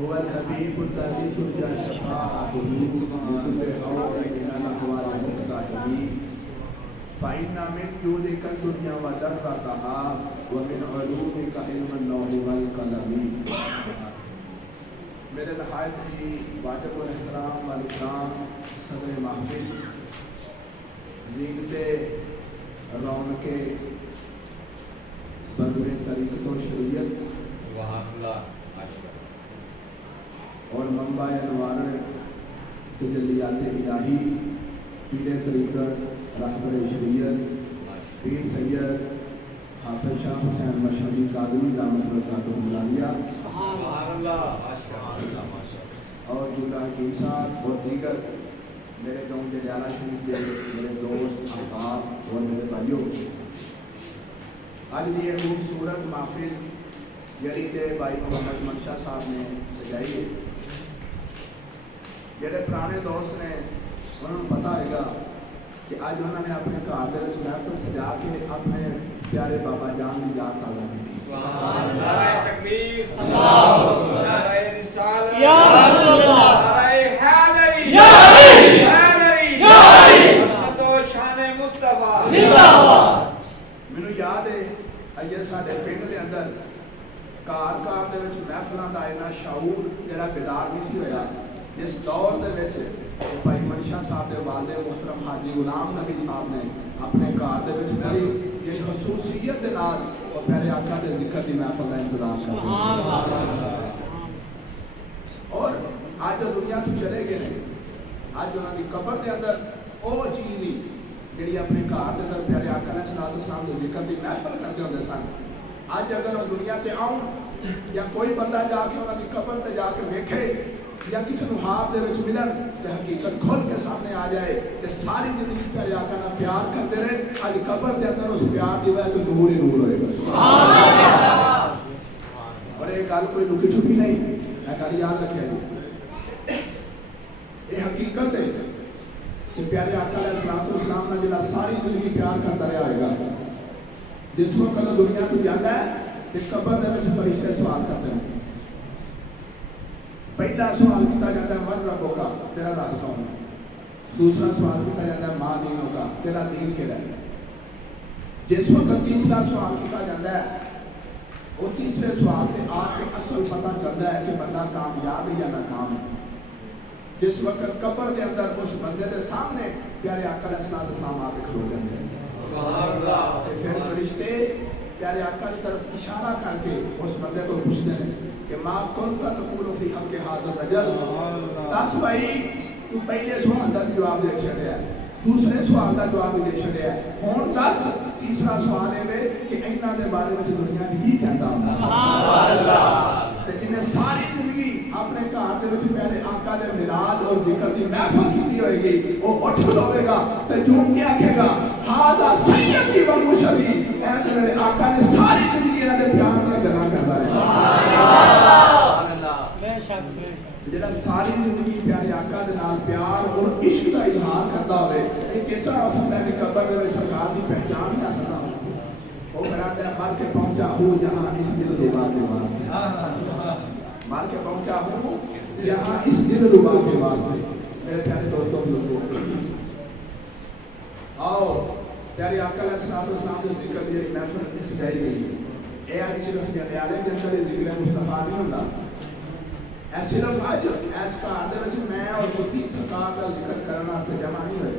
هو الحبيب الذي ترجى شفاعته لكل أمر من الأحوال المختلفين فإن من جودك الدنيا وذرتها ومن علومك علم اللوح والقلم. میرے نہایت ہی واجب الاحترام والاکرام صدر محفل، زینت رونق بدر طریقت و شریعت اور منبع انوار تجلیات الہی، پیر طریقت رہبر شریعت پیر سید حافظ شاہ حسین مشہدی قادری دامت برکاتہ العالیہ اور جملہ حکیم صاحب اور دیگر میرے گاؤں جلالہ شریف کے میرے دوست احباب اور میرے بھائیوں، آج یہ خوبصورت محفل یلید بھائی محمد منشا صاحب نے سجائی ہے۔ جڑے پرانے دوست نے انہوں نے پتا ہے گا کہ آج انہوں نے اپنے گھر دے وچ محفل سجا کے اپنے پیارے بابا جان کی یاد تازہ کی۔ نعرہ تکبیر، نعرہ رسالت، یا رسول اللہ، نعرہ حیدری، یا حیدری، عظمت و شان مصطفیٰ زندہ باد۔ مینوں یاد ہے اجے ساڈے پنڈ دے اندر کار دے وچ محفلاں دا اینا شعور جڑا بیدار نہیں سی ہویا، جس دور دے وچ بھائی منشا صاحب دے والد محترم حاجی غلام نبی صاحب نے اپنے گھر دے وچ بڑی یعنی خصوصیت دے نال اور پیارے آقا دے ذکر دی محفل دا انتظام کر اور آج جو دنیا سے چلے گئے ہیں، آج انہوں نے قبر دے اندر او چیز نہیں جڑی اپنے گھر دے اندر پیارے آقا علیہ السلام دے ذکر دی محفل کرتے ہوندے سن۔ آج اگر وہ دنیا تے آؤں یا کوئی بندہ جا کے انہوں نے قبر تے جا کے ویکھے یا کسی نو خواب دے وچ ملن تے حقیقت کھل کے سامنے آ جائے تے ساری زندگی پیارے آقا نال پیار کرتے رہے، آج قبر دے اندر اس پیار دی وجہ تو نور ہی نور ہوئے گا۔ اور یہ گل کوئی لکی چھپی نہیں، یہ گل یاد رکھے گی، یہ حقیقت ہے کہ پیارے آقا علیہ السلام نے جڑا ساری زندگی پیار کرتا رہا ہوئے گا، جس وقت اللہ دنیا تو جاتا ہے کہ قبر دے وچ فرشتے سوال کرتے ہیں۔ پہلا سوال کیا جاتا ہے من ربوں کا، تیرا رب کون ہے؟ دوسرا سوال کیا جاتا ہے ماں دینوں کا، تیرا دین کیا ہے؟ جس وقت تیسرا سوال کیا جاتا ہے، وہ تیسرے سوال سے آپ کو اصل پتہ چلتا ہے کہ بندہ کامیاب ہے یا ناکام ہے۔ جس وقت قبر کے اندر اس بندے کے سامنے پیارے آقا علیہ السلام آپ کھلو جاتے ہیں، پھر فرشتے پیارے آقا کی طرف اشارہ کر کے اس بندے کو پوچھتے ہیں کہ ماں کنت تقول فی حق ھذا الرجل، دس بھائی تو پہلے سوال کا جواب دے چھڑیا ہے، دوسرے سوال کا جواب بھی دے چھڑیا ہے، ہن دس تیسرا سوال ہے کہ انہاں دے بارے میں دنیا وچ کی کہندا ہوندا سبحان اللہ۔ تے جنہیں ساری زندگی اپنے گھر دے وچ پیارے آقا دے میلاد اور ذکر دی محفل کیتی ہوئے گی، وہ اٹھ کھلوے گا تے جھوم کے آکھے گا ھذا سیدی و مرشدی، اے میرے آقا نے ساری زندگی انہاں دے پیار دی گلاں کردا رہا سبحان اللہ۔ بے شک جڑا ساری زندگی پیارے آقا دے نال پیار اور عشق دا اظہار کردا ہوئے، یہ کس طرح ہو سکتا ہے کہ قبر دے وچ سرکار دی پہچان نہ سکتا ہو؟ وہ کہتا ہے مر کے پہنچا ہوں یہاں اس دل ربا کے واسطے، مر کے پہنچا ہوں یہاں اس دل ربا کے واسطے۔ میرے پیارے دوستوں لوگوں، آؤ پیارے آقا علیہ السلام کے ذکر دی محفل اس سجائی گئی ہے۔ اے آج صرف جنیالے کے اندر ذکر مصطفیٰ نہیں ہوتا، اے صرف اج اس گھر دے وچ میں اور مفتی سرکار دا ذکر کرنا واسطے جمع نہیں ہوئے،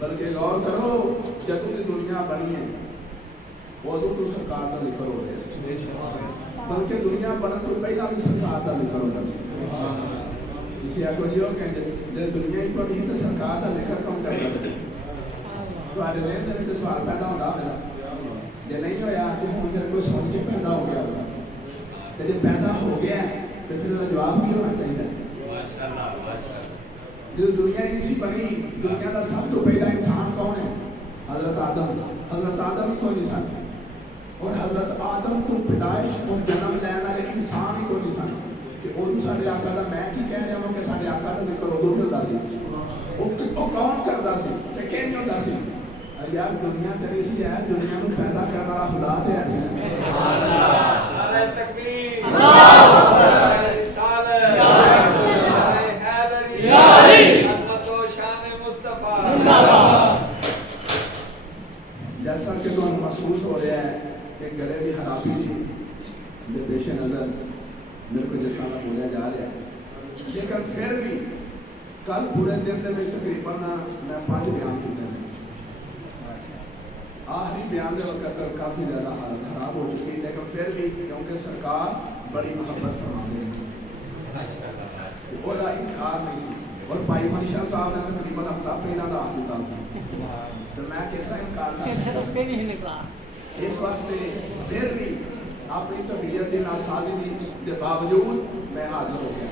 بلکہ غور کرو جب کی دنیا بنی ہے ادو تو سرکار کا ذکر ہو رہا ہے، بلکہ دنیا بننے تو پہلا بھی سرکار کا ذکر ہو رہا ہے۔ کسی کو یہ کہتے جب دنیا ہی بنی تو سرکار کا ذکر کم کرتا ہے، تمہارے ذہن میں سوال پیدا ہوتا میرا جب نہیں ہوا کہ ہوں میرے کو سوچ کے پیدا ہو گیا ہوگا، جب پیدا ہو گیا تو پھر وہ جواب بھی ہونا چاہیے۔ جو دنیا ہی نہیں بنی، دنیا کا سب تو پہلا انسان کون ہے؟ حضرت آدم۔ حضرت آدم ہی کوئی نہیں سن، اور حضرت آدم تو پیدائش اور جنم لینے والے انسان ہی کوئی نہیں سن کہ ادو سارے آقا کا میں کی کہہ رہا ہوں کہ سارے آقا کا ذکر ادو بھی ہوتا سی، وہ کون کرتا سی کہ کہیں ہوتا سی؟ یار دنیا تیری سی ہے، دنیا کو پیدا کرنے والا خدا تے ہے۔ نعرہ تکبیر، پیش نظر میرے کو جیسا بولیا جا رہا ہے، لیکن پھر بھی کل پورے دن کے تقریباً میں 5 بیان کیتے ہیں۔ آخری بیان کے وقت کافی زیادہ حالت خراب ہو چکی، لیکن پھر بھی کیونکہ سرکار بڑی محبت فرما رہی ہے، وہ انکار نہیں سی، اور بھائی منشا صاحب نے تقریباً ہفتہ پہلا کا ہاتھ دیتا تھا، تو میں کیسا انکار کرتا اس واسطے پھر بھی اپنی طبیعت کی ناسازی کے باوجود میں حاضر ہو گیا۔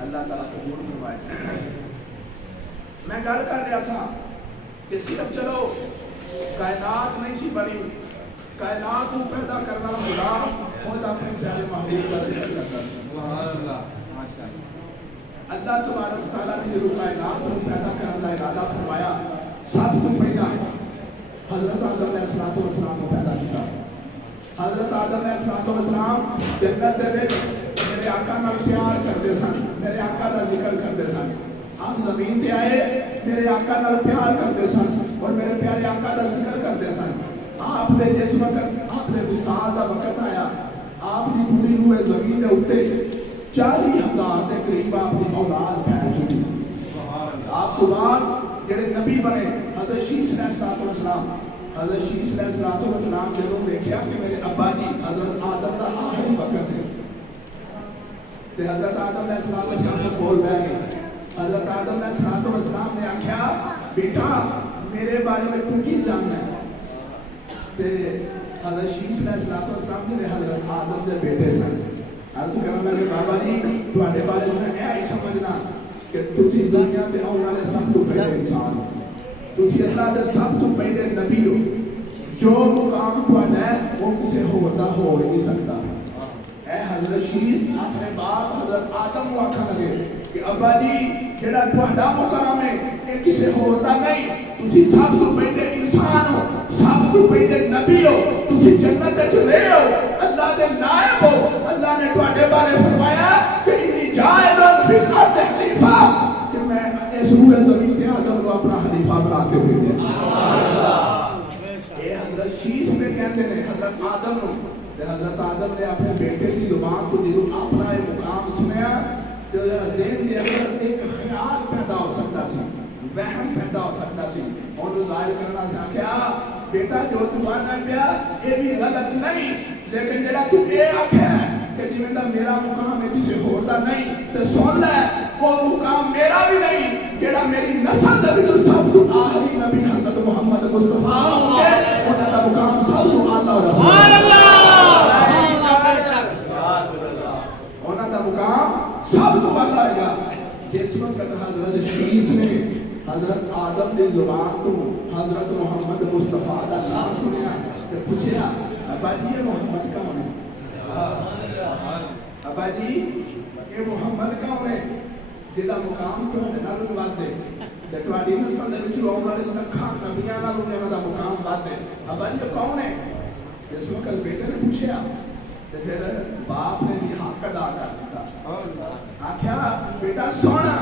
اللہ تعالیٰ قبول فرمائے۔ میں گل کر رہا تھا کہ صرف چلو کائنات نہیں سی بنی، کائنات کو پیدا کرنا خدا خود اپنے پیارے محبوب کا ذکر کرتا ہے۔ اللہ تبارک تعالیٰ نے جو کائنات کو پیدا کرنے کا ارادہ فرمایا، سب تو پہلا حضرت آدم علیہ السلام کو پیدا کیا۔ حضرت آدم علیہ السلام جنت دے وچ میرے آقا نال پیار کرتے سن، میرے آقا دا ذکر کرتے سن۔ ہم زمین پہ آئے، میرے آقا نال پیار کرتے سن اور میرے پیارے آقا دا ذکر کرتے سن۔ آپ نے جس وقت آپ نے وصال دا وقت آیا، آپ کی پوری روح زمین دے اوتے 40,000 کے قریب آپ کی اولاد پھیل چکی سی۔ آپ تو بعد جڑے نبی بنے حضرت شیس علیہ السلام، حضرت شیس علیہ السلام جب دیکھا کہ میرے ابا جی حضرت آدم کا آخری وقت ہے، تو حضرت آدم علیہ السلام کو کھول بہ گئے۔ حضرت آدم علیہ السلام نے آکھیا بیٹا میرے بارے میں تو کی جاننا ہے؟ تے حضرت شیس علیہ السلام نے حضرت آدم کے بیٹے سن، عرض کرنے لگے بابا جی تواڈے بارے میں یہ سمجھنا کہ تسی دنیا تے آنے والے سب تو پہلے انسان ہو، تسی اللہ دے سب تو پہلے نبی ہو، جو مقام تواڈا ہے وہ کسے ہور دا ہو ہی نہیں سکتا۔ اے حضرت شیس اپنے باپ حضرت آدم کو آکھن لگے کہ ابا جی جڑا تواڈا مقام ہے یہ کسے ہور دا نہیں، تسی سب تو پہلے انسان ہو، سب تو پہلے نبی ہو، تسی جنت وچ رہے ہو، اللہ دے نائب ہو۔ اللہ نے تواڈے بارے فرمایا کہ انی جاعل فی الارض خلیفہ، کہ میں اس روح زمین تے آدم کو اپنا خلیفہ بنا کے بھیجا۔ اے حضرت شیس میں کہتے ہیں حضرت آدم نو، حضرت آدم نے اپنے بیٹے کی زبان کو جدوں اپنا یہ مقام سنیا تو ذہن کے اندر ایک خیال پیدا ہو سکتا سی، وہم پیدا ہو سکتا سی، انہوں ظاہر کرنا چاہیا بیٹا جو تمہارا پیا یہ بھی غلط نہیں، لیکن جڑا تو یہ آکھیا ہے کہ جی میرا مقام ہے کسی ہور دا نہیں، تو سن لے وہ مقام میرا بھی نہیں، جڑا میری نسل دے وچوں سب تو آخری نبی حضرت محمد مصطفیٰ ہوں گے انہاں دا مقام سب تو اعلیٰ ہوگا۔ سبحان اللہ، انہاں دا مقام سب تو اعلیٰ ہوگا۔ جس وقت حضرت شیس نے حضرت آدم دی زبان تو حضرت محمد مصطفیٰ دا نام سنیا تو پوچھا ابا جی یہ محمد کون ہے؟ ابا جی یہ محمد کون ہے جدا مقام تواڈے نال ود ہے تے تواڈی نسل دے وچ رون والے لکھاں نبیاں نال انہاں دا مقام ود ہے، ابا جی کون ہے؟ جس وقت بیٹے نے پوچھا تے پھر باپ نے بھی حق ادا کر دیتا، آکھیا بیٹا سونا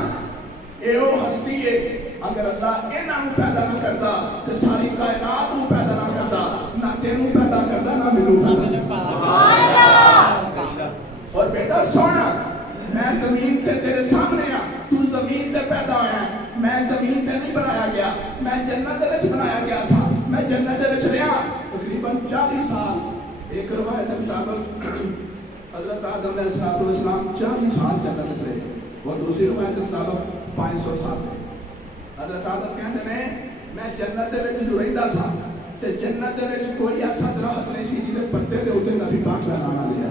اے او ہستی ہے اگر اللہ انہاں نوں پیدا نہ کردا تے ساری کائنات نوں پیدا نہ کردا، نہ تینوں پیدا کردا نہ مینوں پیدا کردا۔ اور بیٹا سونا میں زمین تے تیرے سامنے ہاں، تو زمین تے پیدا ہویا ہے، میں زمین تے نہیں بنایا گیا، میں جنت دے وچ بنایا گیا تھا، میں جنت دے وچ رہا تقریباً 40 سال۔ ایک روایت کے مطابق حضرت آدم علیہ السلام 40 سال جنت میں رہے، اور دوسری روایت کے مطابق 500 سال۔ حضرت آدم کہتے ہیں میں جنت دے وچ جو رہندا سا تے جنت دے وچ کوئی ایسا درخت نہیں سی جہدے پتے دے اوتے نبی پاک دا نام آ لیا۔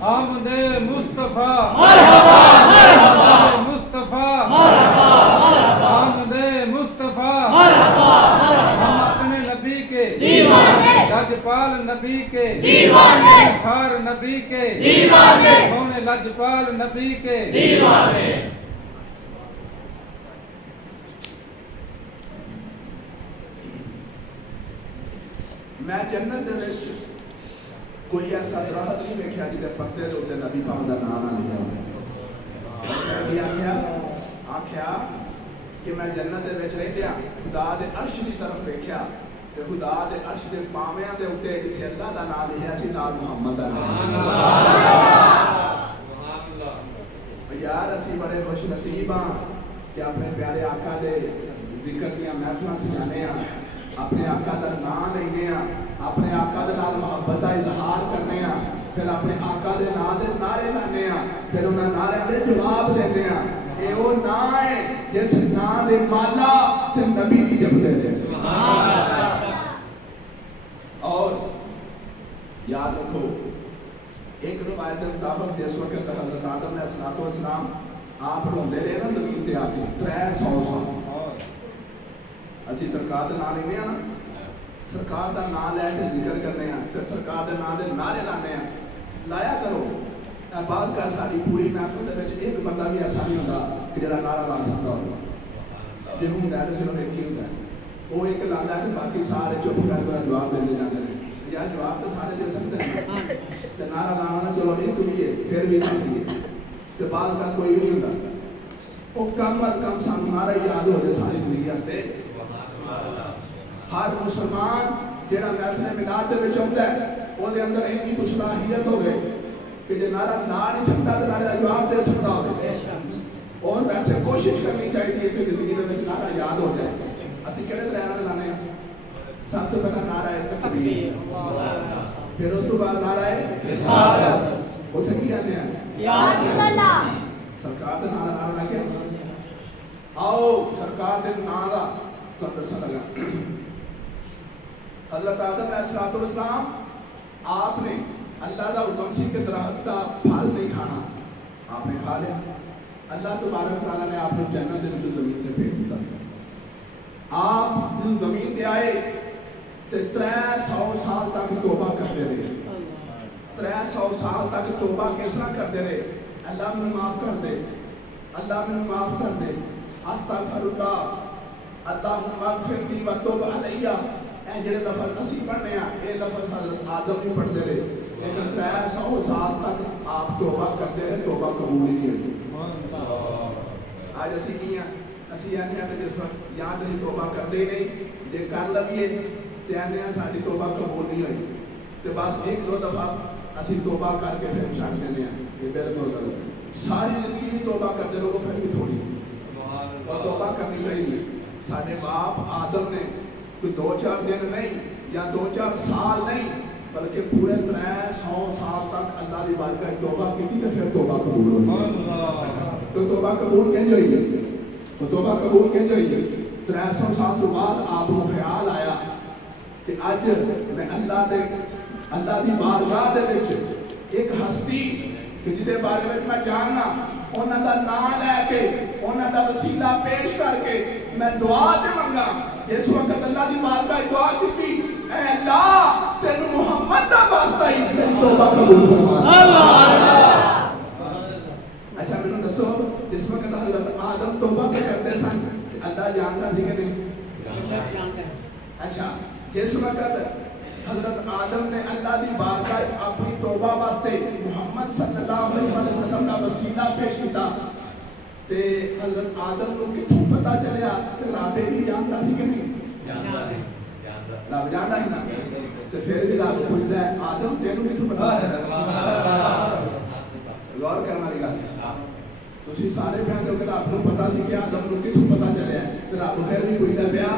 حمد مصطفیٰ مرحبا مرحبا، مصطفیٰ مرحبا، حمد مصطفیٰ مرحبا، ہم اپنے نبی کے دیوانے، لجپال نبی کے دیوانے، خار نبی کے دیوانے، سونے لجپال نبی کے دیوانے۔ میں جنت دے وچ کوئی ایسا درخت نہیں دیکھا جہدے پتے دے اوتے نبی پاک دا نام نہ لکھا ہوئے۔ آکھیا کہ میں جنت دے وچ رہندیا خدا دے عرش دی طرف دیکھیا تے خدا دے عرش دے پاویاں دے اوتے جتھے اللہ دا نام لکھیا سی نال محمد دا نام یار اسی بڑے خوش نصیب ہاں کہ اپنے پیارے آقا دے ذکر دیا محفلاں سجانے ہاں اپنے آقا دا نام لینے ہاں اپنے آقا دے نال محبت دا اظہار کرنے ہاں پھر اپنے آقا دے نام دے نعرے لانے ہاں پھر انہاں نعرے دے جواب دینے ہاں کہ وہ نام ہے جس نام دے مالا تے نبی دی جپدے دے اور یاد رکھو ایک روایت کے مطابق جس وقت حضرت آدم علیہ السلام آپ روندے رہے نا زمین تے آ کے 300 سال اسی سرکار دا نام لینے ہاں نا سرکار دا نام لے کے ذکر کرنے ہیں پھر سرکار دا نام دے نعرے لانے ہیں لایا کرو بعد کا ساری پوری محفل دے وچ ایک بندہ بھی ایسا نہیں ہوتا کہ جڑا نعرہ لا سکتا ہو جے ہوں دے صرف ایک ہی ہوتا ہے وہ ایک لاندا ہے باقی سارے چپ کر کے جواب دے جاندے ہیں یا جواب تو سارے دے سکتے ہیں تے نعرہ لانا چلو ایک بھی ہے پھر بھی نہیں ہے تے بعد کا کوئی بھی نہیں ہوتا وہ کم از کم سانوں نعرہ یاد ہو جائے ساری زندگی واسطے ہر مسلمان جہاں محفل میلاد دے وچ آਉਂਦਾ ہے وہ دے اندر اتنی کچھ صلاحیت ہوے کہ جے نعرہ لا نہیں سکتا تو نعرہ جواب دے سکتا ہوے اور ویسے کوشش کرنی چاہیے کہ زندگی دے وچ نعرہ یاد ہو جائے اسی کہڑے نعرہ لانے سب تو پہلا نعرہ ہے تکبیر پھر اس کے بعد نعرہ ہے رسالت وہ کی آنے ہیں یا رسول اللہ سرکار دے نعرہ لا کے آؤ سرکار دے نعرہ تو دسن لگا حضرت آدم علیہ السلام آپ نے اللہ دا حکم سی کہ درخت کا پھل نہیں کھانا آپ نے کھا لیا اللہ تبارک تعالیٰ نے آپ کو جنت دے وچوں زمین تے بھیج دتا آپ زمین تے آئے تے 300 سال تک توبہ کرتے رہے 300 سال تک توبہ کس طرح کرتے رہے اللہ مجھے معاف کر دے اللہ مجھے معاف کر دے استغفر اللہ اللہم اغفر لی وتوب علیہ اے جڑے لفظ اسی پڑھنے ہیں اے لفظ حضرت آدم بھی پڑھتے رہے لیکن 300 سال تک آپ توبہ کرتے رہے توبہ قبول ہی نہیں ہوئی آج اسی کی ہیں اسی آنے ہیں جس وقت یاد نہیں توبہ کرتے نہیں جے کر لگیے تے آنے ہیں ساری توبہ قبول نہیں ہوئی تے بس ایک دو دفعہ اسی توبہ کر کے پھر چھٹ دینے ہیں یہ بالکل غلط ہے ساری زندگی بھی توبہ کرتے رہو پھر بھی تھوڑی اور توبہ کرنی چاہیے سارے باپ آدم نے کوئی 2-4 دن نہیں یا 2-4 سال نہیں بلکہ پورے 300 سال تک اللہ کی بارگاہ توبہ کی تھی پھر توبہ قبول ہوئی تو توبہ قبول کہیں جو ہوئی تو توبہ قبول کہیں جو ہوئی 300 سال تو بعد آپ کو خیال آیا کہ آج میں اللہ کی بارگاہ دے وچ ایک ہستی کہ جدے بارے میں میں جاننا انہاں دا نام لے کے انہاں دا وسیلہ پیش کر کے میں دعا تے منگا جس وقت اللہ دی بارگاہ دعا کی اے اللہ تینوں محمد دا واسطہ ہی میری توبہ قبول فرما اللہ اچھا میں دسو جس وقت حضرت آدم توبہ کرتے سن اللہ جانتا سی کہ نہیں اچھا جس وقت حضرت آدم نے اللہ دی بارگاہ اپنی توبہ واسطے محمد صلی اللہ علیہ وسلم کا وسیلہ پیش کیتا تے حضرت آدم کو کتوں پتا چلیا کہ رب بھی جانتا سی کہ نہیں رب جانتا ہی نا تے پھر بھی رب پوچھدا ہے آدم تینوں کتوں پتا ہے غور کرنے والی گل تسی سارے کہندے ہو کہ رب کو پتا سی کہ آدم کو کتوں پتا چلیا تے رب پھر بھی پوچھدا پیا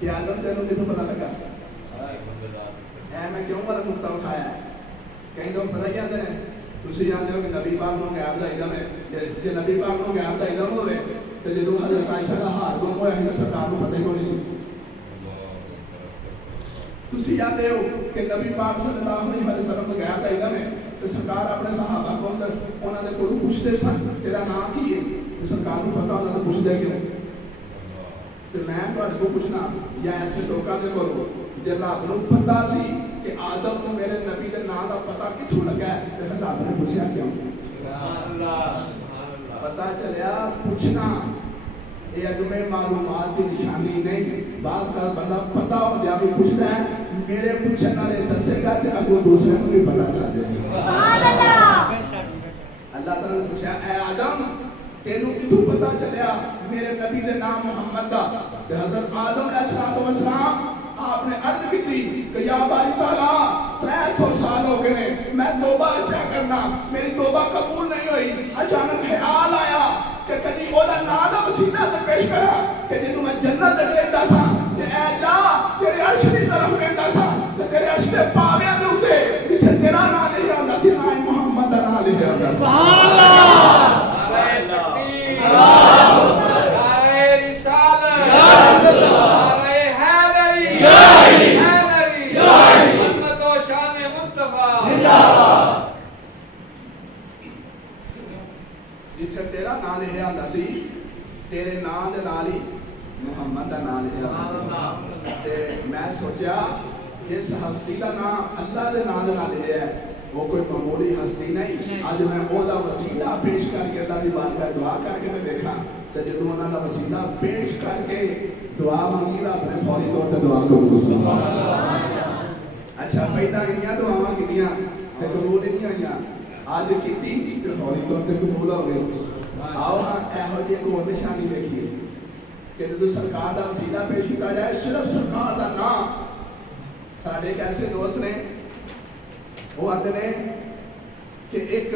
کہ آدم تینوں کتوں پتا لگا اے میں کیوں والا نقطہ اٹھایا ہے کئی لوگ پتہ کیا ہیں تسی جانتے ہو کہ نبی پاک نو غیب دا علم ہے جے نبی پاک نو غیب دا علم ہوے تے جدوں حضرت عائشہ دا ہار گم ہویا ہے سرکار نو پتہ کوئی نہیں سی تسی جانتے ہو کہ نبی پاک صلی اللہ علیہ وسلم کو غیب دا علم ہے تے سرکار اپنے صحابہ کو اندر انہاں دے کول پوچھتے سن تیرا نام کی ہے تے سرکار نو پتہ انہاں تو پوچھدے کیوں تے میں تہاڈے کو پوچھنا یا ایسے لوکاں دے کول جے رب نو پتہ سی کہ آدم کو میرے نبی کے نام کا پتہ کتوں لگا ہے تو رب نے پوچھا کیوں پتہ چلیا پوچھنا یہ عدم معلومات کی نشانی نہیں بعد کا بندہ پتہ ہو جا بھی پوچھتا ہے میرے پوچھنے والے دسے گا کہ اگوں دوسرے کو بھی پتہ چل جائے گا اللہ تعالیٰ نے پوچھا اے آدم تینوں کتوں پتا چلیا میرے نبی دے نام محمد دا؟ کہ حضرت آدم علیہ السلام آپ نے عرض کی تھی کہ یا باری تعالیٰ 300 سال ہو گئے میں توبہ کیا کرنا، میری توبہ قبول نہیں ہوئی۔ اچانک خیال آیا کہ کدی وہ نام دا وسیلہ تے پیش کرا کہ جنوں میں جنت دے لیندا سا کہ اے اللہ تیرے عرش دی طرف لیندا سا تے تیرے عرش دے پاویاں دے اوتے جتھے تیرا نام لکھیا ہوندا سی نام محمد دا نام لکھیا ہوندا سی۔ سبحان اللہ، نعرہ تکبیر، نعرہ رسالت، نعرہ حیدری، حیدری، عظمت و شان مصطفیٰ زندہ باد۔ جتھے تیرا نام لکھیا ہوندا سی تیرے نام دے نال ہی محمد دا نام لکھیا ہوندا سی۔ تے میں سوچیا جس ہستی دا نام اللہ دے نام دے نال لکھیا ہے وہ کوئی معمولی ہستی نہیں۔ آج میں او دا وسیلہ پیش کر کے اللہ دی بارگاہ دعا کر کے میں دیکھا تے جدوں انہاں دا وسیلہ پیش کر کے دعا مانگی رب نے فوری طور تے دعا قبول کی۔ اچھا پہلا انیاں دعاواں کیتیاں تے قبول نہیں ہوئیاں، آج کیتی تے فوری طور تے قبول ہو گئی۔ آؤ ہاں ایہو جی ایک اور نشانی دیکھیے کہ جدوں سرکار دا وسیلہ پیش کیتا جائے صرف سرکار دا نام۔ ساڈے ایک ایسے دوست نے وہ آتے ہیں کہ ایک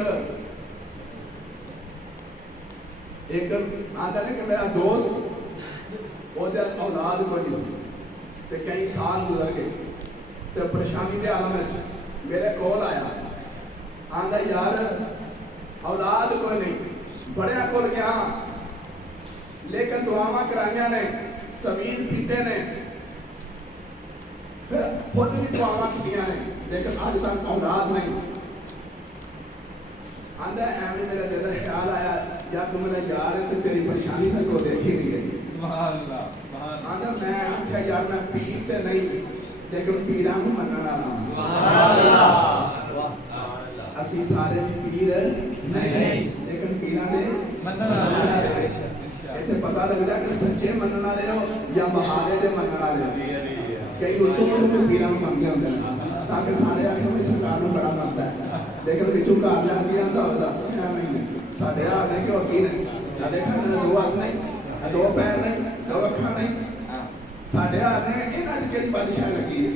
آتا ہے کہ میرا دوست وہ اولاد کو نہیں سی تے کئی سال گزر گئے تے پریشانی دے عالم وچ میرے کول آیا آندا یار اولاد کو نہیں بڑے کول گیا لیکن دعاواں کرائیاں نے طویل پیتے نے پھر خود بھی دعاواں کیتیاں نے لیکن آج تک اولاد نہیں۔ آندا ایویں میرے دل میں خیال آیا یا تو میرا یار ہے تو تیری پریشانی میں کو دیکھی نہیں گئی۔ سبحان اللہ، سبحان اللہ۔ آندا میں آکھیا یار میں پیر تے نہیں لیکن پیراں نوں منن والا۔ سبحان اللہ، اسی سارے بھی پیر نہیں لیکن پیراں دے منن والے۔ ایتھے پتہ لگدا کہ سچے منن والے ہو یا بہانے دے منن والے ہو۔ کئی اردو میں پیراں نوں منگے ہوندے ہیں تاکہ سارے آکھیں میں سرکار نوں بڑا مندا ہے لیکن وچوں گھر جا کے آندا ہوتا ایویں نہیں۔ ساڈے ہاتھ نے کہ کی نے دیکھا نہ دو ہاتھ نہیں دو پیر نہیں دو اکھاں نہیں ساڈے ہاتھ نے انہاں دی کیڑی بادشاہ لگی ہے؟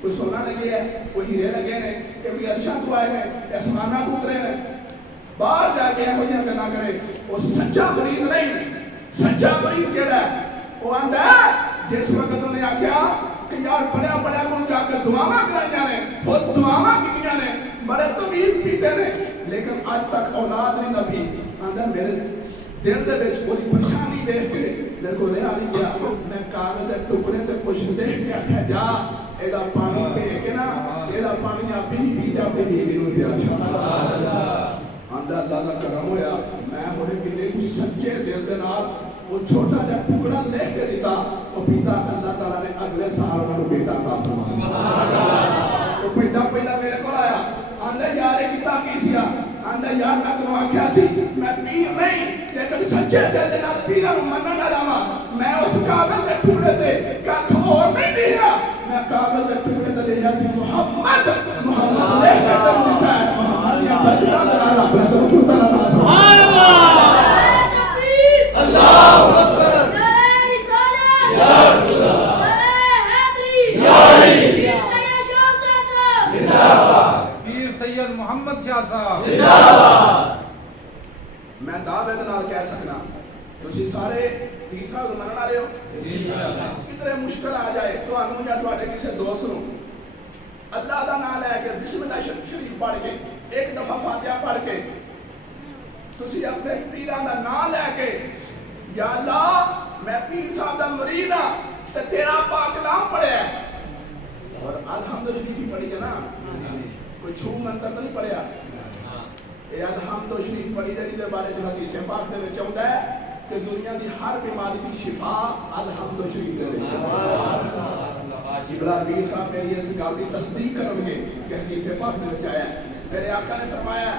کوئی سونا لگے ہے کوئی ہیرے لگے نے کہ کوئی عرشاں تو آئے نے آسماناں تو اترے نے باہر جا کے یہو جہاں گلاں کرے وہ سچا مرید نہیں۔ سچا مرید کیڑا ہے؟ وہ آندا ہے جس وقت انہوں نے آکھیا کہ یار بڑے بڑے کو جا کے دعاواں کرائیاں نے خود دعاواں کیتیاں نے بڑے طویل پیتے نے لیکن آج تک اولاد نہیں لبھی۔ آندا میرے دل دے وچ کوئی پریشانی دیکھ کے میرے کو رہا نہیں گیا میں کاغذ دے ٹکڑے تے کچھ دیکھ کے آکھیا جا ایدا پانی پی کے نا ایدا پانی آپ بھی پی تے اپنی بیوی نوں پیا۔ آندا اللہ دا کرم ہویا میں ہوئے کنے کو سچے دل دے نال وہ چھوٹا جا ٹکڑا لکھ کے دیتا وہ پیتا اللہ تعالیٰ نے اگلے سال انہوں نے بیٹا عطا فرمایا۔ تو پہلا میرے کو آیا آندا یار یہ کتاب کی سیا آندا یار میں تمہیں آکھیا سی میں پیر نہیں لیکن سچے دل دے نال پیراں نوں منن والا ہاں۔ میں اس کاغذ دے ٹکڑے تے ککھ ہور نہیں لکھیا میں کاغذ دے ٹکڑے تے لکھیا سی محمد محمد لکھ کے تینوں دتا ہے محمد یا برکات نال اپنا سبحان اللہ اللہ اکبر نعرہ رسالت یا رسول اللہ نعرہ حیدری یا علی زندہ باد پیر سید محمد شاہ صاحب زندہ باد۔ میں دعوے دے نال کہہ سکنا تسی سارے پیر صاحب نوں منن والے ہو کتنے مشکل آ جائے تانوں یا تواڈے کسے دوست نوں اللہ دا نام لے کے بسم اللہ شریف پڑھ کے ایک دفعہ فاتحہ پڑھ کے تسی اپنے پیراں دا نام لے کے یا اللہ میں پیر صاحب دا مرید ہاں تے تیرا پاک نام پڑھیا اور الحمد شریف پڑھی ہے نا کوئی چھو منتر تو نہیں پڑھیا اے الحمد شریف پڑھی دے بارے جو حدیث پاک دے وچ آوندا ہے کہ دنیا دی ہر بیماری دی شفا الحمد شریف دے وچ ہے۔ جبرائیل پیر صاحب میری اس گل دی تصدیق کرن گے کہ حدیث پاک دے وچ آیا ہے میرے آقا نے فرمایا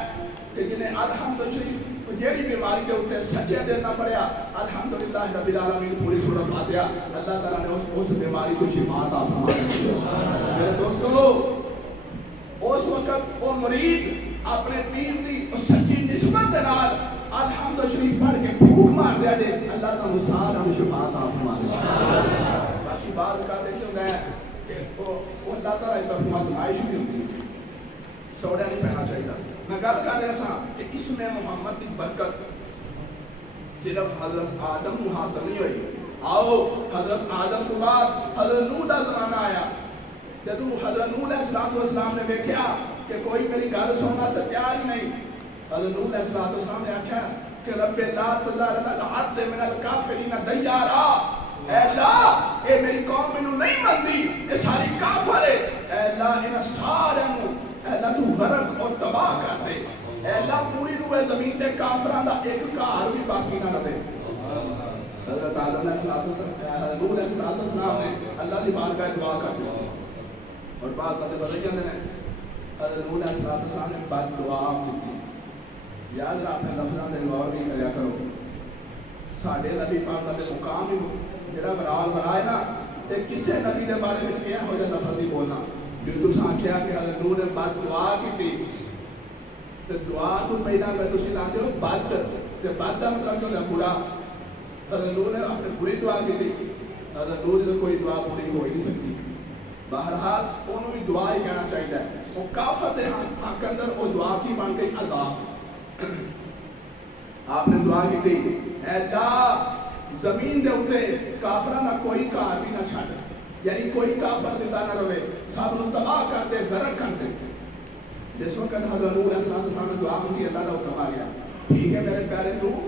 کہ جنہیں الحمد شریف جیڑی بیماری دے اوتے سچے دل نہ پڑھیا الحمدللہ رب العالمین پوری سورۃ فاتحہ اللہ تعالیٰ نے اس بیماری کو شفا عطا فرمایا۔ میرے دوستو اس وقت وہ مرید اپنے پیر دی سچی نسبت دے نال الحمد شریف پڑھ کے دیا جے اللہ تعالیٰ سارا شفاعت آپ ہمارے باقی بات کا دیکھ ہوتا ہے کہ وہ اللہ تعالیٰ ایک طرف آزمائش بھی ہوتی ہے سوڑا نہیں پہنا چاہیے میں گل کر رہا سا کہ اس میں محمد کی برکت صرف حضرت آدم کو حاصل نہیں ہوئی آؤ حضرت آدم کے بعد حضرت نوح کا زمانہ آیا جب حضرت نوح علیہ السلام نے دیکھا کہ کوئی میری گل سننا سے تیار ہی نہیں حضرت نوح علیہ السلام نے آخیا کہ رب لا تذر علی الارض من الکافرین دیارا اے اللہ اے میری قوم مینوں نہیں مندی اے ساری کافر ہے اے اللہ انہاں سارے نوں اے اللہ تو غرق اور تباہ کر دے اے اللہ پوری روئے زمین تے کافراں دا ایک گھر بھی باقی نہ رہے حضرت آدم علیہ السلام نوح علیہ السلام نے اللہ کی بارگاہ دعا کر دی اور بعد بندے بدل جاندے نے حضرت نوح علیہ السلام نے بد دعا کی یاد رہا اپنے لفظاں دے غور بھی کریا کرو ساڈے نبی پاک دا مقام ہی جڑا برال بنائے نا تے کسے نبی دے بارے وچ کیا ہو جا لفظ نہیں بولنا جو تساں آکھیا کہ حضرت نوح نے بد دعا کیتی تے دعا تو پہلا میں تسی لاندے ہو بد تے بد دا مطلب کیا برا حضرت نوح نے اپنے بری دعا کیتی حضرت نوح دی کوئی دعا پوری ہو ہی نہیں سکتی بہرحال انہوں بھی دعا ہی کہنا چاہیے وہ کافت حق اندر وہ دعا کی بن گئی عذاب آپ نے دعا کی تھی اے اللہ زمین دے اوتے کافراں دا کوئی کار بھی نہ چھڈ یعنی کوئی کافر زندہ نہ رہے سب نوں تباہ کر دے غرق کر دے جس وقت حضرت نوح علیہ السلام نے دعا کی اللہ کا حکم آ گیا ٹھیک ہے میرے پیارے نوح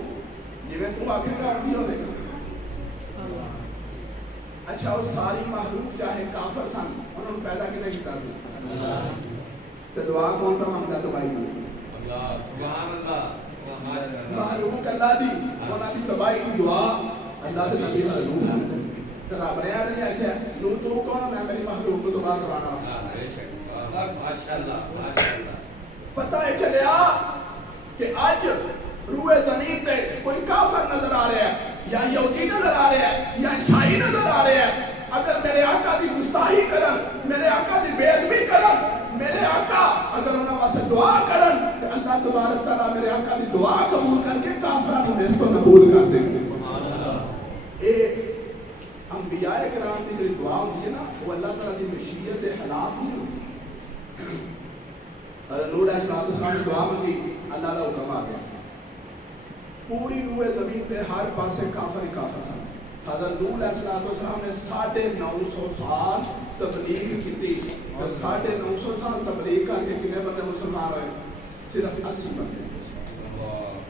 جویں تو آکھے گا بھی ہوے گا اچھا وہ ساری مخلوق چاہے کافر سن انہوں نے پیدا کنے کیتا سی تے دعا کون کا منگدا تباہی دی اللہ سبحان اللہ مخلوق اللہ دی انہاں دی تباہی دی دعا اللہ دے نبی حضور تے رب نے نہیں آکھیا تو کون میں میری مخلوق کو تباہ کرانا بے شک ماشاءاللہ ماشاءاللہ پتہ ہے چلیا کہ آج روئے زمین تے کوئی کافر نظر آ رہا ہے یا یہودی نظر آ رہا ہے یا عیسائی نظر آ رہا ہے اگر میرے آقا دی گستاخی کرن میرے آقا دی بے ادبی کرن میرے آقا اگر انہاں واسطے دعا کرن تو اللہ تبارک تعالیٰ میرے آقا دی دعا قبول کر کے کافراں نوں اس کو قبول کر دے اے انبیاء کرام دی جو دعا ہوندی ہے نا وہ اللہ تعالیٰ دی مشیت دے خلاف نہیں ہوندی حضرت نوح علیہ السلام نے دعا مانگی اللہ کا حکم آ گیا پوری روئے زمین پہ ہر پاسے کافر ہی کافر سن حضرت نوح علیہ السلام نے 950 سال تبلیغ کی تھی 950 سال تبلیغ کر کے کتنے بندے مسلمان ہوئے صرف 80 بندے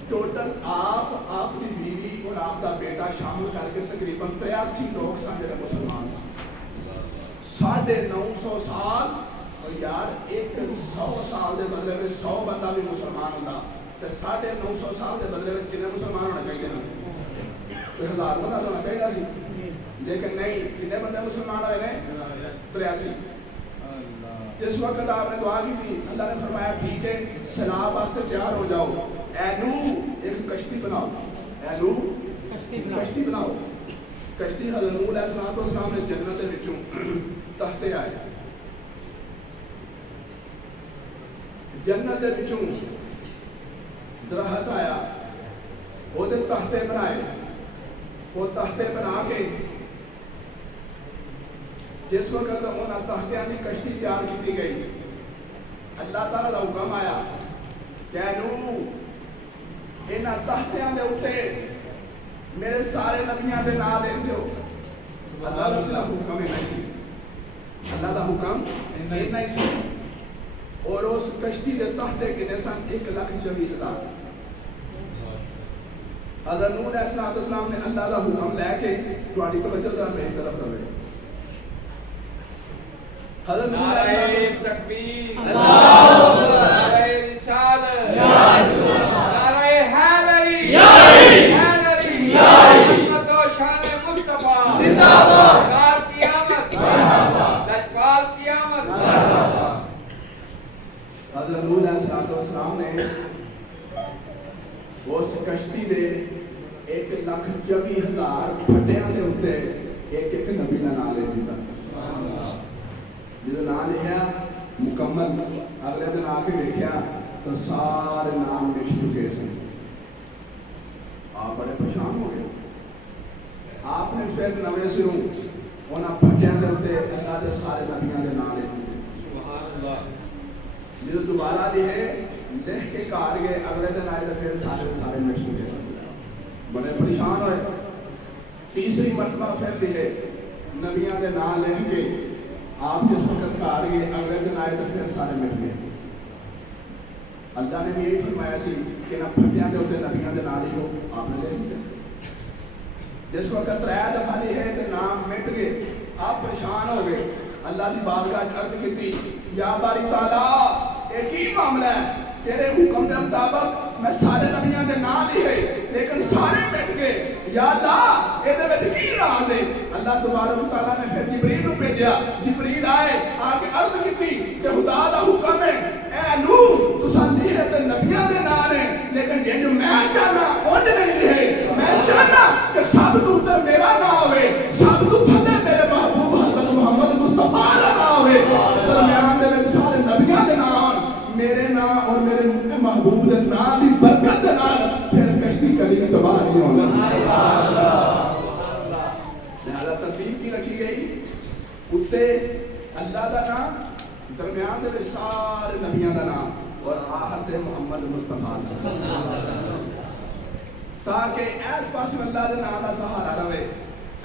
ٹوٹل آپ کی بیوی اور آپ کا بیٹا شامل کر کے تقریباً 83 لوگ سن جڑے مسلمان سن 950 سال اور یار 100 سال دے بدلے میں 100 بندہ بھی مسلمان ہوتا تو 950 سال کے بدلے میں کتنے مسلمان ہونا چاہیے نا کوئی 1000 بندہ ہونا چاہیے سی لیکن نہیں کتنے بندے مسلمان ہوئے نے 83 جس وقت آپ نے دعا کی تھی اللہ نے فرمایا ٹھیک ہے سیلاب واسطے تیار ہو جاؤ اے نوح ایک کشتی بناؤ اے نوح کشتی بناؤ کشتی حضرت نوح علیہ السلام نے جنت دے وچوں تختے آئے جنت دے وچوں درخت آیا وہ تختے بنائے وہ تختے بنا کے جس وقت انہاں تختیاں کی کشتی تیار کی گئی اللہ تعالیٰ کا حکم آیا کہ نوح انہاں تختیاں دے اوتے میرے سارے نبیاں دے نام لکھ دیو اللہ کا حکم ہے نہیں سی اللہ کا حکم نہیں سی اور اس کشتی دے تختے کنے سن 1,24,000 حضرت نوح علیہ السلام نے اللہ کا حکم لے کے تہاڈی توجہ ذرا میری طرف کرے حضرت نعرہ تکبیر اللہ اکبر نعرہ رسالت یا رسول اللہ نعرہ حیدری یا حیدری یا عظمت و شان مصطفی زندہ باد کار قیامت مرحبا لجپال قیامت مرحبا حضرت نوح علیہ السلام نے اس کشتی دے 1,24,000 پھٹیاں دے اوتے ایک ایک نبی دا نام لے دیتا جس نام لکھا مکمل اگلے دن آ کے دیکھا تو سارے نام مٹ چکے سن آپ بڑے پریشان ہو گئے ਫਿਰ ਨਵੇਂ ਸਿਰੋਂ ਉਹਨਾਂ ਫੱਟਿਆਂ ਦੇ ਉੱਤੇ ਅੱਲਾਹ ਦੇ ਸਾਰੇ ਨਬੀਆਂ ਦੇ ਨਾਂ ਲਿਖੇ ਸੁਭਾਨ ਅੱਲਾਹ ਜਦੋਂ ਦੁਬਾਰਾ ਲਿਖੇ ਲਿਖ ਕੇ ਘਰ ਗਏ ਅਗਲੇ ਦਿਨ ਆਏ ਤਾਂ ਫਿਰ ਸਾਰੇ ਮਿਟ ਚੁੱਕੇ ਸਨ ਬੜੇ ਪਰੇਸ਼ਾਨ ਹੋਏ ਤੀਸਰੀ ਮਰਤਬਾ ਫਿਰ ਲਿਖੇ ਨਬੀਆਂ ਦੇ ਨਾਂ ਲਿਖ ਕੇ آپ جس وقت کار گئے اگلے دن آئے تو پھر سارے مٹ گئے اللہ نے بھی یہی فرمایا سی کہ نہ پھٹیاں دے ہوتے نبیاں دے نام لکھو آپ نے لکھ دیا جس وقت رہا دفعہ لی ہے تو نام مٹ گئے آپ پریشان ہو گئے اللہ دی بارگاہ عرض کی تھی یا باری تعالیٰ ایک ہی معاملہ ہے تیرے حکم کے مطابق میں سارے نبیاں دے نام لیے لیکن سارے مٹ گئے یا اللہ یہ دے وچ کی راز ہے اللہ تبارک و تعالیٰ نے پھر جبریل کو بھیجا جبریل آئے آ کے عرض کی کہ خدا دا حکم ہے اے نوح تساں لکھے تے نبیاں دے نام ہیں لیکن یہ جو میں چاہنا اونج نہیں لکھے میں چاہنا کہ سب تو تے میرا نام ہوئے سب تو تھلے میرے محبوب حضرت محمد مصطفیٰ دا نام ہوئے درمیان دے وچ سارے نبیاں دے نام میرے نام اور میرے محبوب دے نام دی برکت دے نال پھر کشتی کبھی بھی تباہ نہیں ہونا لہذا ترتیب کی رکھی گئی اتے اللہ دا نام درمیان دے سارے نبیاں دا نام اور آخر تے محمد مصطفیٰ تاکہ ایس پاس اللہ دے نام دا سہارا رہے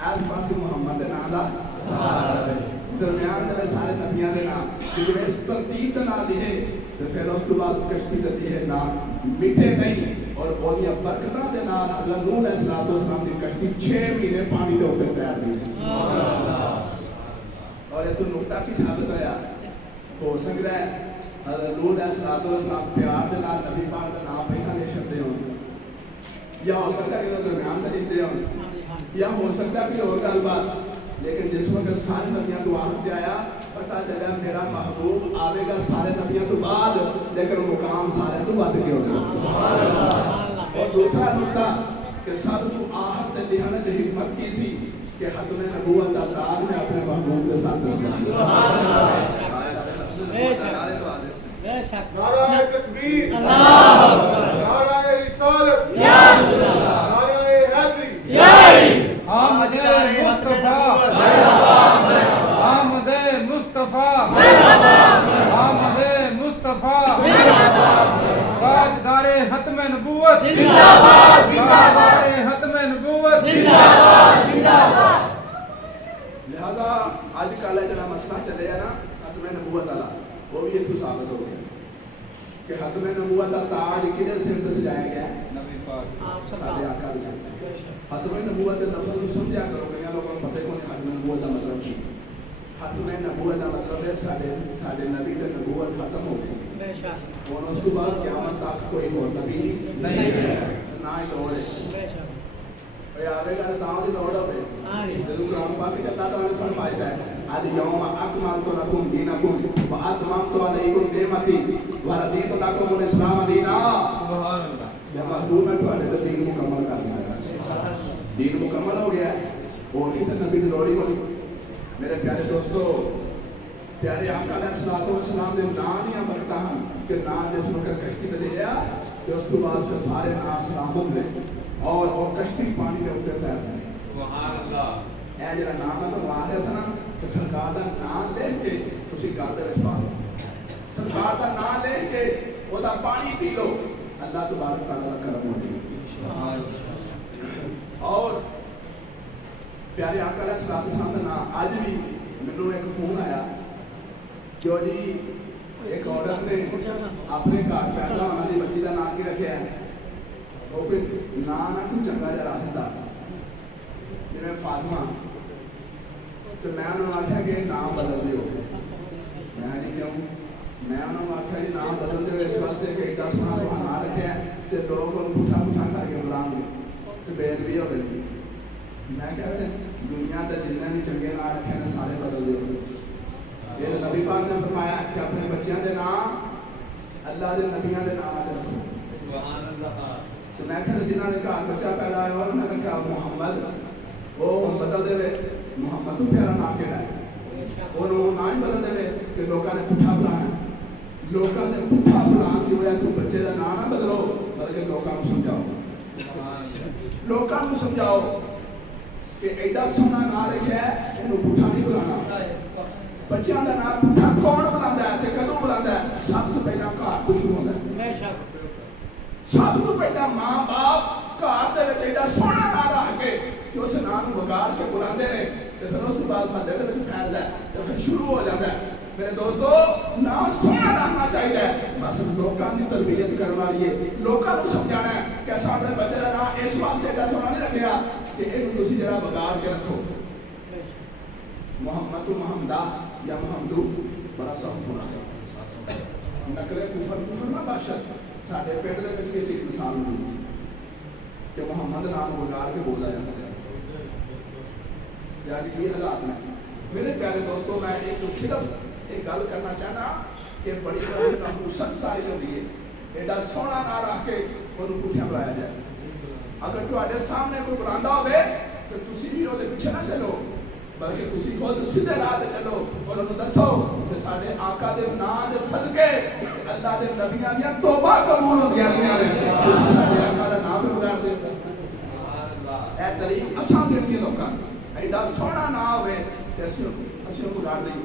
ایس پاس محمد دے نام دا سہارا رہے درمیان دے سارے نبیاں دے نام جب اس ترتیب دا نام لئے تو پھر اس کے بعد کشتی دے ہے نام میٹھے نہیں اور بہت برکتاں دے نام حضرت نوح علیہ السلام دی کشتی 6 مہینے پانی دے اوپر تیار دی اور یہ تو نقطہ کی ثابت ہویا ہو سکتا ہے حضرت نوح علیہ السلام پیار دے نال نبی پاک دا نام پہلا لے چھڈے ہون یا ہو سکتا ہے کہ درمیان دے لکھدے ہون یا ہو سکتا ہے کہ اور گل بات لیکن جس وقت سارے نبیاں تو آخر پہ آیا پتہ چلا میرا محبوب آوے گا سارے نبیوں تو بعد لیکن مقام سارے تو بعد کے ہوگا اور دوسرا نقطہ کہ سب تو آخر تے لکھنے جو حکمت کی سی کہ ختم نبوت کا تاج میں اپنے محبوب کے ساتھ نعرہ تکبیر نعرہ رسالت نعرہ حیدری آمد مصطفیٰ آمد مصطفیٰ آمد مصطفیٰ تاجدار ختم نبوت تاجدار ختم نبوت لہذا آج کل جنا مسئلہ چلے ہے نا ختم نبوت والا وہ بھی ایک ثابت ہو گیا کہ ختم نبوت کا تاج کدھر سر سے سجایا گیا ہے نبی پاک سارے آقا بھی ختم نبوت کے لفظ کو سمجھا کرو کہ یہاں لوگوں کو پتہ کون ختم نبوت کا مطلب کی ختم نبوت کا مطلب ہے سارے نبی کی نبوت ختم ہو گئی اور اس کے بعد قیامت تک کوئی اور نبی نہیں ہے نہ ہی لوڑ ہے اے آوے گا تاں دی لوڑ ہوے جدوں قرآن پاک کے اللہ تعالی نے فرمایا ہے اليوم اکملت لکم دینکم واتممت علیکم نعمتی ورضیت لکم الاسلام دینا سبحان اللہ یا محبوب ہے تو دین مکمل کر سکتا ہے دین مکمل ہو گیا ہے اور کسی نبی کی لوڑی ہوئی میرے پیارے دوستو پیارے آقا علیہ السلام نے نام ہی برکتا ہم کہ نام جس وقت کشتی میں لیا کہ اس کے بعد سے سارے نام سلامت رہے اور وہ کشتی پانی میں اتر تیر تھے سبحان اللہ اے جڑا نام ہے تو ماہر ہے سنا کہ سرکار دا نام دیکھ کے اسی گل دے وچ پا لو سرکار دا نام دیکھ کے وہ دا پانی پی لو اللہ تبارک تعالیٰ کا کرم ہو اور پیارے آقا علیہ السلام کا نام آج بھی مینوں ایک فون آیا جو جی ایک عورت نے اپنے گھر پیدا ہونے والی بچی کا نام کی رکھا ہے وہ کوئی نام نہ کوئی چنگا جہا رکھتا جی فاطمہ تو میں انہوں نے آخیا کہ نام بدل دیو میں نہیں کیوں میں انہوں نے آخیا کہ نام بدل دیو اس واسطے کہ ایڈا سونا تو نام رکھا ہے تو لوگ پٹھا پٹھا کر کے بلان گے تو بےدبی ہو گئی میں کہتے دنیا کے جتنے بھی چنگے نام رکھے ہیں سارے بدل دیو یہ نبی پاک نے فرمایا کہ اپنے بچیاں دے نام اللہ دے نبیاں دے نام رکھو سبحان اللہ تو میں کہتے جنہوں نے کہا بچہ پیدا ہے انہوں نے کہا محمد وہ بدل دے محمد تو پیارا نام کہنا ہے اور وہ نام بدل دے کہ لوگوں نے پٹھا بلانا لوگوں نے پٹھا بلان کی وجہ تو بچے کا نام نہ بدلو بلکہ لوگوں کو سمجھاؤ لوگوں کو سمجھاؤ کہ ایڈا سونا نا رکھا ہے اینو پٹھا نہیں بلانا بچیاں دا نام پٹھا کون بلاندا ہے تے کدوں بلاندا ہے سب تو پہلا گھر تو شروع ہوندا ہے سب تو پہلا ماں باپ گھر دے وچ ایڈا سونا نا رکھ کے کہ اس نام نوں وگار کے بلاندے نے تے پھر اس تو بعد محلے دے وچ پھیلدا ہے تے پھر شروع ہو جاندا ہے میرے دوستو نام سونا رہنا چاہیے بس لوکاں دی تربیت کرن والی ہے لوکاں نوں سمجھانا ہے کہ اساں اپنے بچے دا نام اس واسطے ایڈا سونا نہیں رکھیا کہ اینوں تسی جڑا وگار کے رکھو محمد و محمدہ یا محمدو بڑا سخت ہونا نقل کفر نہ باشد ساڈے پنڈ دے وچ ایک مثال ہوئی کہ محمد نام وگار کے بولا جاتا ہے یعنی یہ حالات میں میرے پیارے دوستوں میں ایک صرف ایک گل کرنا چاہنا کہ بڑی بڑی نحوست آئی ہوئی ہے ایڈا سونا نہ رکھ کے انہوں پوچھا بلایا جائے اگر تواڈے سامنے کوئی بلاندا ہوئے تو تسی بھی وہ پیچھے نہ چلو بلکہ تسی خود سیدھے راہ تے چلو اور انہوں دسو کہ ساڈے آقا دے نام دے صدقے اللہ دے نبیاں دی توبہ قبول ہوندیاں نے تسی ساڈے آقا دا نام بگاڑ دے اے تعلیم اساں دینی لوکاں ایڈا سونا نہ ہوئے کہ اسی بگاڑ دیں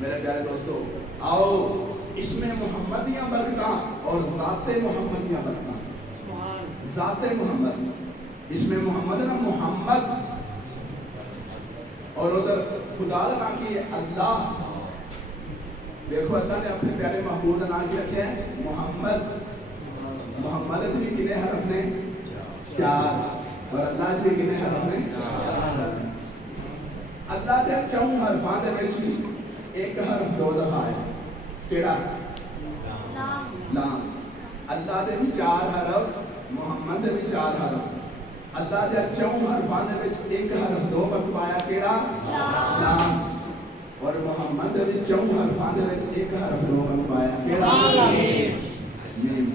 میرے پیارے دوستو آؤ اس میں محمدیاں برکتاں اور ذات محمدیاں برکتاں ذات محمد اس میں محمد نہ محمد اور ادھر خدا کا نام کی اللہ دیکھو اللہ نے اپنے پیارے محبوب کا نام کیا کیا ہے محمد محمد بھی کتنے حرف نے 4 اور اللہ بھی کتنے حرف نے 4 اللہ دے 4 حرفاں دے وچ ایک حرف 2 دفعہ ہے کیڑا لام اللہ دے بھی 4 حرف محمد دے بھی 4 حرف اللہ دے 4 حرفاں دے وچ ایک حرف 2 مرتبہ آیا کیڑا لام اور محمد دے بھی 4 حرفاں دے وچ ایک حرف 2 مرتبہ آیا کیڑا میم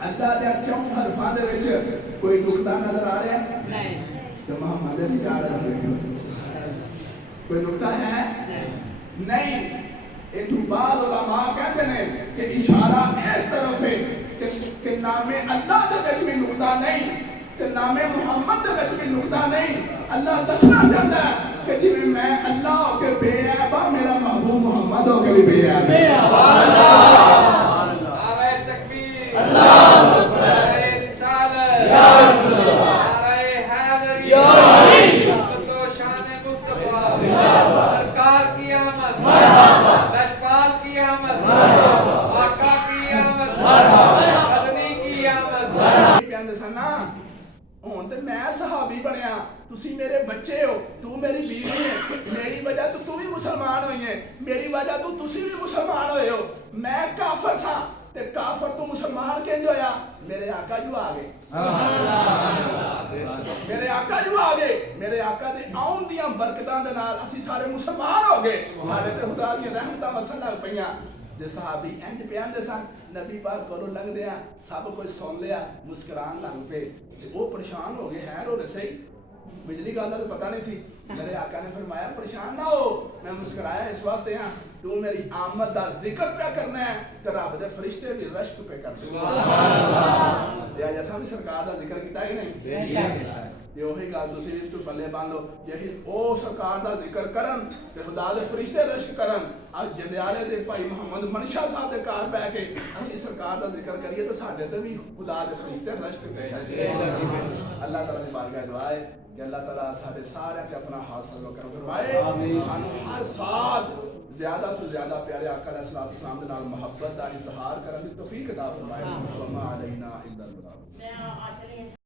اللہ دے 4 حرفاں دے وچ کوئی نقطہ نظر آ رہا ہے نہیں تو محمد دے بھی 4 حرف لکھو کوئی نقطہ ہے نہیں ایتھو بعض علماء کہتے ہیں کہ اشارہ اس طرف ہے کہ نام اللہ دے وچ بھی نقطہ نہیں تے نام محمد دے وچ بھی نقطہ نہیں اللہ دسنا چاہتا ہے کہ جی میں اللہ ہو کے بے عیب ہاں میرا محبوب محمد ہو کے بھی بے عیب ہے سبحان اللہ نعرہ تکبیر اللہ اکبر نعرہ رسالت یا رسول اللہ نعرہ حیدری یا علی عظمت و شان مصطفی زندہ باد سرکار کی آمد مرحبا لجپال کی آمد مرحبا آقا کی آمد مرحبا مدنی کی آمد مرحبا کہندے سن نا ہن تے میں صحابی بنیا تسی میرے بچے ہو تو میری بیوی ہے میری وجہ تو بھی مسلمان ہوئی ہے میری وجہ تو تسی بھی مسلمان ہوئے ہو میں کافر سا تے کافر تو مسلمان کینج ہویا میرے آقا جو آ گئے میرے آقا جو آ گئے میرے آقا دے آؤن دیاں برکتاں دے نال اسی سارے مسلمان ہو گئے سارے تے خدا دی رحمتاں وسن لگ پیاں جے صحابی انج بیان دے سن نبی پاک کولوں لنگ دیا سب کوئی سن لیا مسکران لگ پے وہ پریشان ہو گئے حیر ہو رہے صحیح بجلی کا تو پتہ نہیں سی میرے آقا نے فرمایا پریشان نہ ہو میں مسکرایا اس واسطے ہاں تو میری آمد دا ذکر پہ کرنا ہے تو رب دے فرشتے بھی رشک پہ کرتے سبحان اللہ یا جیسا بھی سرکار دا ذکر کیتا ہے کہ نہیں یہ وہی گل دوسری تو بلے بان لو یہی او سرکار دا ذکر کرن تے خدا دے فرشتے رشک کرن اج جندیالے دے بھائی محمد منشا صاحب دے گھر بیٹھ کے اسی سرکار دا ذکر کریے تے ساڈے تے بھی خدا دے فرشتے رشک کرے اللہ تعالی دی بارگاہ دعا ہے کہ اللہ تعالیٰ سارے سارے کے اپنا حاصل و کرم فرمائے ہر سال زیادہ تو زیادہ پیارے آقا علیہ السلام دے نال محبت دا اظہار کرن دی توفیق عطا فرمائے وما علینا الا البلاغ